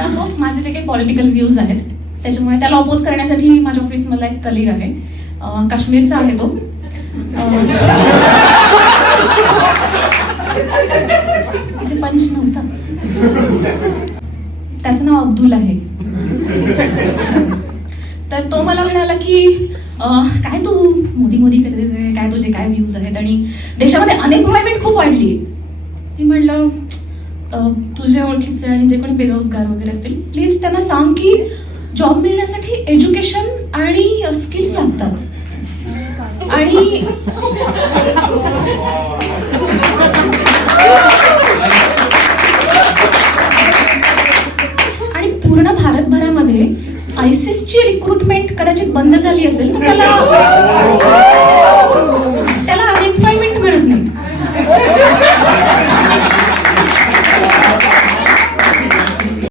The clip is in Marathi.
असो, माझे जे काही पॉलिटिकल व्ह्यूज आहेत त्याच्यामुळे त्याला अपोज करण्यासाठी माझ्या ऑफिस मला एक कलिग आहे, काश्मीरचा आहे तो. इथे पंच नव्हता, त्याचं नाव अब्दुल आहे. तर तो मला म्हणाला की काय तू मोदी मोदी करते, काय तुझे काय व्ह्यूज आहेत आणि देशामध्ये अनएम्प्लॉयमेंट खूप वाढली. मी म्हणलं तुझे ओळखीचे आणि जे कोणी बेरोजगार वगैरे असतील प्लीज त्यांना सांग की जॉब मिळण्यासाठी एज्युकेशन आणि स्किल्स लागतात. आणि पूर्ण भारतभरामध्ये ISISची रिक्रुटमेंट कदाचित बंद झाली असेल तर त्याला